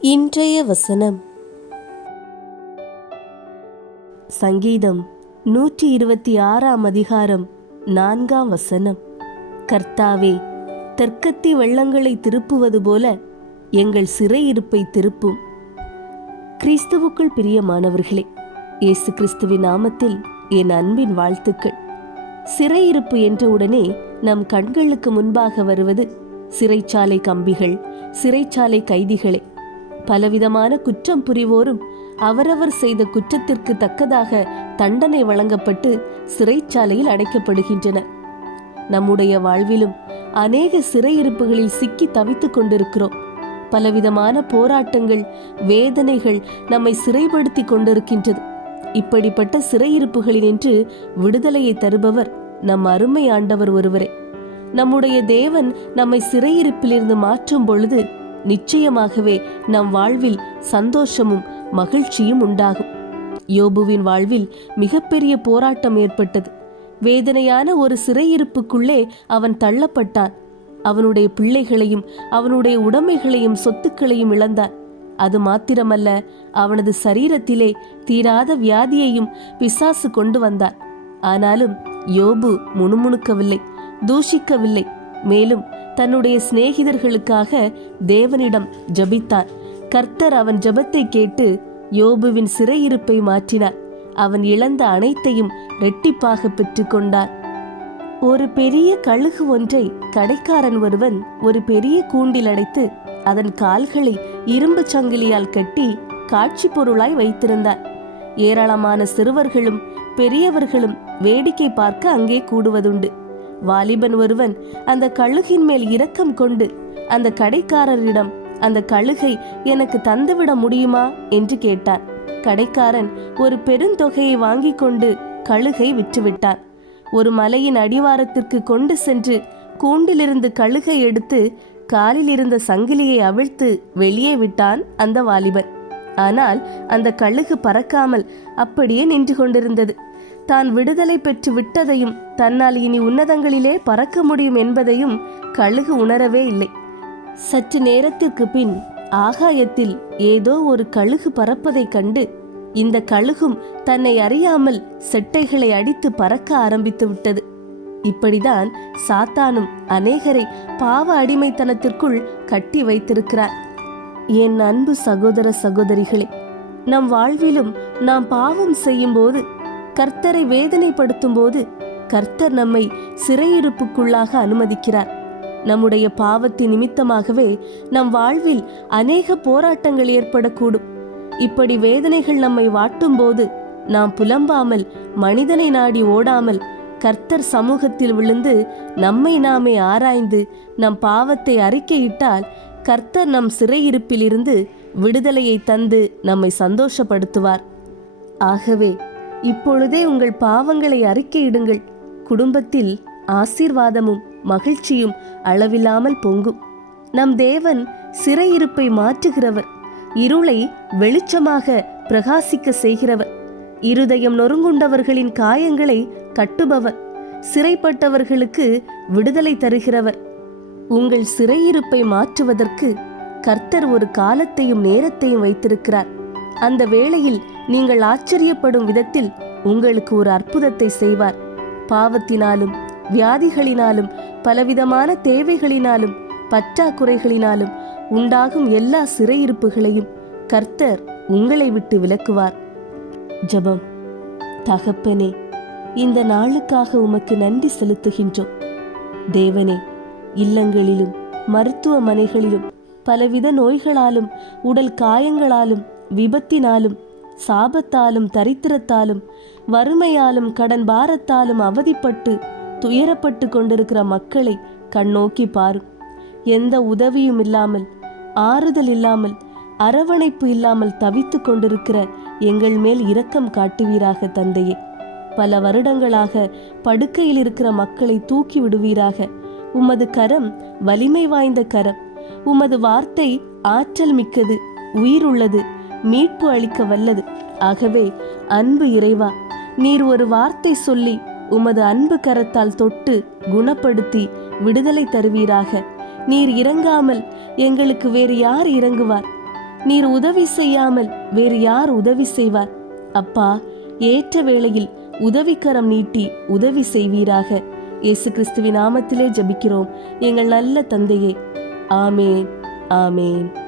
இன்றைய வசனம். சங்கீதம் நூற்றி இருபத்தி ஆறாம் அதிகாரம் நான்காம் வசனம். கர்த்தாவே தெற்கத்தி வெள்ளங்களை திருப்புவது போல எங்கள் சிறையிருப்பை திருப்பும். கிறிஸ்துவுக்குள் பிரியமானவர்களே இயேசு கிறிஸ்துவின் நாமத்தில் என் அன்பின் வாழ்த்துக்கள். சிறையிருப்பு என்றவுடனே நம் கண்களுக்கு முன்பாக வருவது சிறைச்சாலை கம்பிகள் சிறைச்சாலை கைதிகளே பலவிதமான குற்றம் புரிவோரும் அவரவர் செய்த குற்றத்திற்கு தக்கதாக தண்டனை வழங்கப்பட்டு சிறைச்சாலையில் அடைக்கப்படுகின்றனர். நம்முடைய வாழ்விலும் அநேக சிறையிருப்புகளில் சிக்கி தவித்துக் கொண்டிருக்கிறோம். பலவிதமான போராட்டங்கள் வேதனைகள் நம்மை சிறைப்படுத்தி கொண்டிருக்கின்றது. இப்படிப்பட்ட சிறையிருப்புகளினின்று விடுதலையை தருபவர் நம் அருமை ஆண்டவர் ஒருவரே. நம்முடைய தேவன் நம்மை சிறையிருப்பிலிருந்து மாற்றும் பொழுது நிச்சயமாகவே நம் வாழ்வில் சந்தோஷமும் மகிழ்ச்சியும் உண்டாகும். யோபுவின் வாழ்வில் மிகப்பெரிய போராட்டம் ஏற்பட்டது. வேதனையான ஒரு சிறையிருப்புக்குள்ளே அவன் தள்ளப்பட்டான். அவனுடைய பிள்ளைகளையும் அவனுடைய உடைமைகளையும் சொத்துக்களையும் இழந்தான். அது மாத்திரமல்ல அவனது சரீரத்திலே தீராத வியாதியையும் பிசாசு கொண்டு வந்தான். ஆனாலும் யோபு முணுமுணுக்கவில்லை தூஷிக்கவில்லை. மேலும் தன்னுடைய சிநேகிதர்களுக்காக தேவனிடம் ஜபித்தார். கர்த்தர் அவன் ஜபத்தை கேட்டு யோபுவின் சிறையிருப்பை மாற்றினார். அவன் இழந்த அனைத்தையும் ரெட்டிப்பாக பெற்றுக்கொண்டார். ஒரு பெரிய கழுகு ஒன்றை கடைக்காரன் ஒருவன் ஒரு பெரிய கூண்டில் அடைத்து அதன் கால்களை இரும்பு சங்கிலியால் கட்டி காட்சி பொருளாய் வைத்திருந்தார். ஏராளமான சிறுவர்களும் பெரியவர்களும் வேடிக்கை பார்க்க அங்கே கூடுவதுண்டு. வாலிபன் ஒருவன் அந்த கழுகின் மேல் இரக்கம் கொண்டு அந்த கடைக்காரரிடம் அந்த கழுகை எனக்கு தந்துவிட முடியுமா? என்று கேட்டான். கடைக்காரன் ஒரு பெருந்தொகையை வாங்கி கொண்டு கழுகை விற்றுவிட்டான். ஒரு மலையின் அடிவாரத்திற்கு கொண்டு சென்று கூண்டிலிருந்து கழுகை எடுத்து காலில் இருந்த சங்கிலியை அவிழ்த்து வெளியே விட்டான் அந்த வாலிபன். ஆனால் அந்த கழுகு பறக்காமல் அப்படியே நின்று கொண்டிருந்தது. தான் விடுதலை பெற்று விட்டதையும் தன்னால் இனி உன்னதங்களிலே பறக்க முடியும் என்பதையும் கழுகு உணரவே இல்லை. சற்று நேரத்திற்கு பின் ஆகாயத்தில் ஏதோ ஒரு கழுகு பறப்பதைக் கண்டு இந்த கழுகும் தன்னை அறியாமல் செட்டைகளை அடித்து பறக்க ஆரம்பித்து விட்டது. இப்படிதான் சாத்தானும் அநேகரை பாவ அடிமைத்தனத்திற்குள் கட்டி வைத்திருக்கிறார். என் அன்பு சகோதர சகோதரிகளே நம் வாழ்விலும் நாம் பாவம் செய்யும்போது கர்த்தரை வேதனைப்படுத்தும் போது கர்த்தர் நம்மை சிறையிருப்புக்குள்ளாக அனுமதிக்கிறார். நம்முடைய பாவத்தின் நிமித்தமாகவே நம் வாழ்வில் அநேக போராட்டங்கள் ஏற்படக்கூடும். இப்படி வேதனைகள் நம்மை வாட்டும்போது நாம் புலம்பாமல் மனிதனை நாடி ஓடாமல் கர்த்தர் சமூகத்தில் விழுந்து நம்மை நாமே ஆராய்ந்து நம் பாவத்தை அறிக்கையிட்டால் கர்த்தர் நம் சிறையிருப்பிலிருந்து விடுதலையை தந்து நம்மை சந்தோஷப்படுத்துவார். ஆகவே இப்பொழுதே உங்கள் பாவங்களை அறிக்கையிடுங்கள். குடும்பத்தில் ஆசீர்வாதமும் மகிழ்ச்சியும் அளவில்லாமல் பொங்கும். நம் தேவன் சிறையிருப்பை மாற்றுகிறவர். இருளை வெளிச்சமாக பிரகாசிக்க செய்கிறவர். இருதயம் நொறுங்குண்டவர்களின் காயங்களை கட்டுபவர். சிறைப்பட்டவர்களுக்கு விடுதலை தருகிறவர். உங்கள் சிறையிருப்பை மாற்றுவதற்கு கர்த்தர் ஒரு காலத்தையும் நேரத்தையும் வைத்திருக்கிறார். அந்த வேளையில் நீங்கள் ஆச்சரியப்படும் விதத்தில் உங்களுக்கு ஒரு அற்புதத்தை செய்வார். பாவத்தினாலும் வியாதிகளினாலும் பலவிதமான தேவைகளினாலும் பற்றாக்குறைகளினாலும் உண்டாகும் எல்லா சிறையிருப்புகளையும் கர்த்தர் உங்களை விட்டு விலக்குவார். ஜெபம். தகப்பனே இந்த நாளுக்காக உமக்கு நன்றி செலுத்துகின்றோம். தேவனே இல்லங்களிலும் மருத்துவமனைகளிலும் பலவித நோய்களாலும் உடல் காயங்களாலும் விபத்தினாலும் சாபத்தாலும் தரித்திரத்தாலும் வறுமையாலும் கடன் பாரத்தாலும் அவதிப்பட்டு துயரப்பட்டு கொண்டிருக்கிற மக்களை கண்ணோக்கி பாரும். எந்த உதவியும் இல்லாமல் ஆறுதல் இல்லாமல் அரவணைப்பு இல்லாமல் தவித்து கொண்டிருக்கிற எங்கள் மேல் இரக்கம் காட்டுவீராக தந்தையே. பல வருடங்களாக படுக்கையில் இருக்கிற மக்களை தூக்கி விடுவீராக உமது கரம் வலிமை வாய்ந்த கரம். உமது வார்த்தை ஆற்றல் மிக்கது உயிர் உள்ளது மீட்பு அளிக்க வல்லது. ஆகவே அன்பு இறைவா நீர் ஒரு வார்த்தை சொல்லி உமது அன்பு கரத்தால் தொட்டு குணப்படுத்தி விடுதலை தருவீராக. நீர் இறங்காமல் எங்களுக்கு வேறு யார் இறங்குவார்? நீர் உதவி செய்யாமல் வேறு யார் உதவி செய்வார்? அப்பா ஏற்ற வேளையில் உதவிக்கரம் நீட்டி உதவி செய்வீராக. இயேசு கிறிஸ்துவின் நாமத்திலே ஜபிக்கிறோம். எங்கள் நல்ல தந்தையே. ஆமேன். ஆமேன்.